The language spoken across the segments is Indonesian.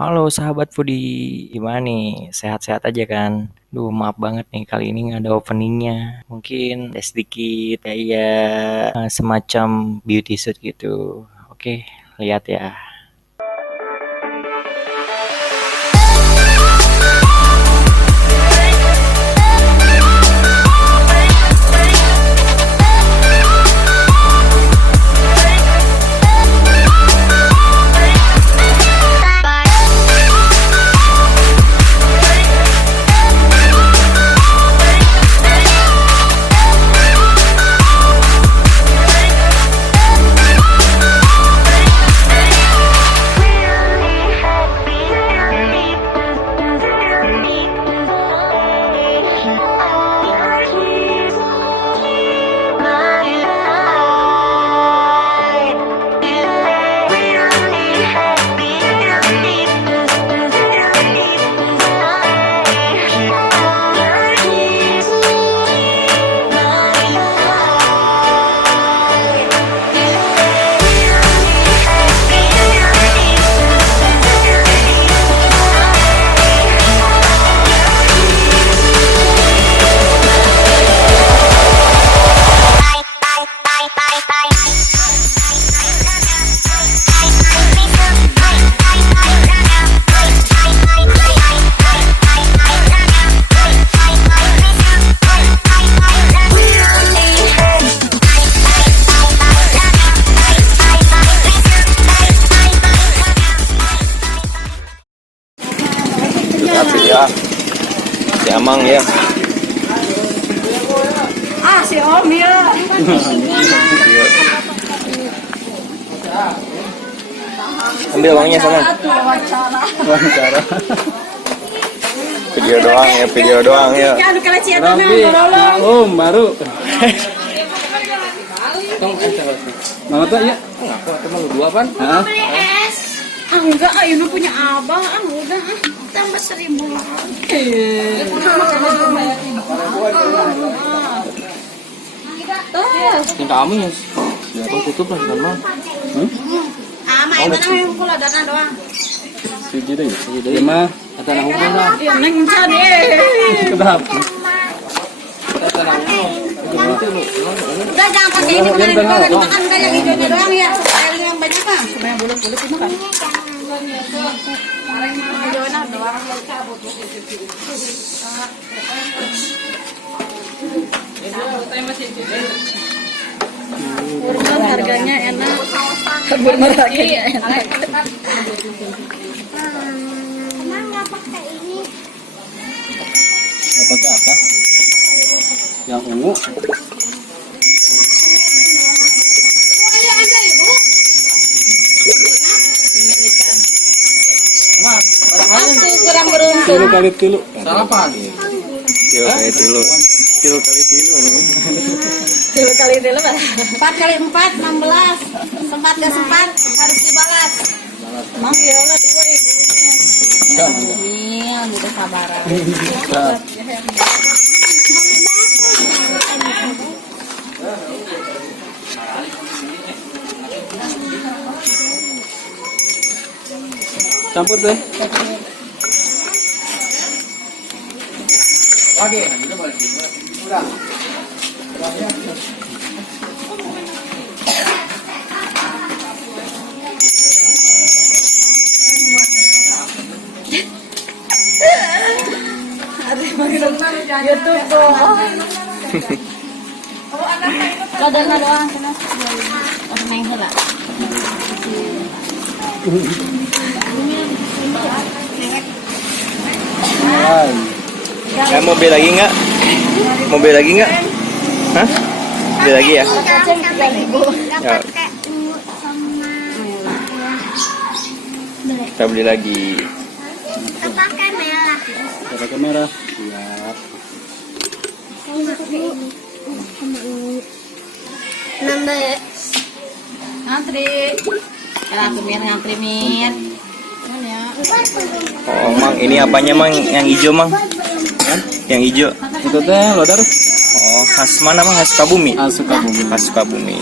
Halo sahabat foodie, gimana nih? Sehat-sehat aja kan? Duh, maaf banget nih kali ini nggak ada openingnya. Mungkin ada sedikit kayak semacam beauty shoot gitu. Oke, lihat ya. Tapi ya, si Amang ya. Si Om ya. Ambil uangnya sama. Wawancara. Video doang ya. Anu kelecian Rabi, Om baru. Mau tuh ya? Ngaku atau mau dua pan? Hah? Enggak, Ayu punya abang. Udah tambah 1.000 lagi. Yang kami ya. Ya aku tutup lah kan mah. Main mana yang kula dana doang. Siji deh. Ya mah kata nang hukum lah. Ya neng cade. Kenapa? Udah jangan pakai ini kemarin juga dimakan udah yang hijaunya doang ya. Supaya yang banyak kan. Supaya yang bulat-bulat dimakan. Hijaunya doang. Kurma harganya enak. Kurma harganya enak. Emang nggak pakai ini? Ya pakai apa? Yang ungu. Kurang beruntung. Tilu kali tilu. Sarapan. Tilu kali tilu. Tilu kali tilu. 4 kali 4 16. Sempat gak sempat harus dibalas. Emang ya Allah 2 ibunya. Iya, udah sabaran. Campur deh. YouTube dong. Kadang doang kena. Oh, main heula. Mau beli lagi nggak? Mau beli lagi nggak? Hah? Beli lagi ya? Nggak Ya. pakai ungu sama Kita beli lagi. nggak pakai merah. Pakai kamera. Siap. Nggak pakai ini sama ungu. Nambah Ngantri. Ya, tuh Mir ngantri Mir. Mana? Oh, Mang, ini apanya, Mang? Yang hijau, Mang? Yang hijau. Itu teh lodar. Oh, khas mana, Mang? Khas Sukabumi. Suka bumi. Khas Sukabumi.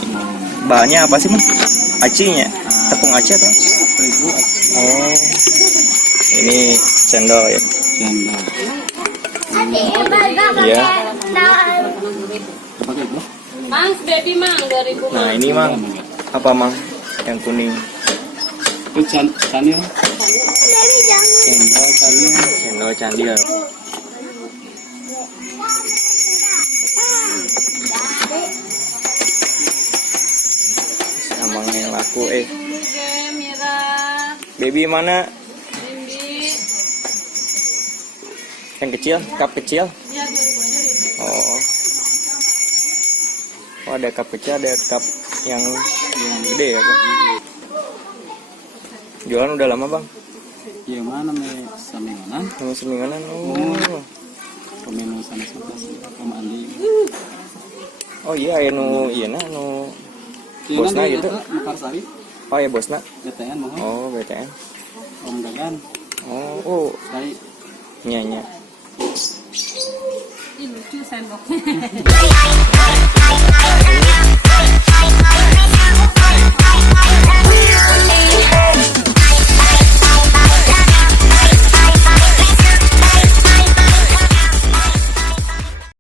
Bahannya apa sih, Mang? Acinya? Tepung aci atau? Terigu. Oh. Ini cendol ya. Cendol. Iya. Pakai itu. Mang, baby mang 2000. Nah ini mang apa mang? Yang kuning. Itu canil. Baby jangan. Cendol canil. Cendol candil. Sama yang laku Mira, Baby mana? Bimbi. Yang kecil, cup kecil. Ya 2000 aja. Oh. Oh ada cup kecil, ada cup yang gede ya bang. Jualan udah lama bang? Iya mana me saminganan? Sama semingguan. Oh. Pemenu sana sebelas sama Andi. Oh iya, anu iya nah anu bosna gitu. Mekarsari. Oh ya bosna. BTN mau. Oh BTN. Om Gagan. Oh Dari nyanyi. Ih lucu sendoknya.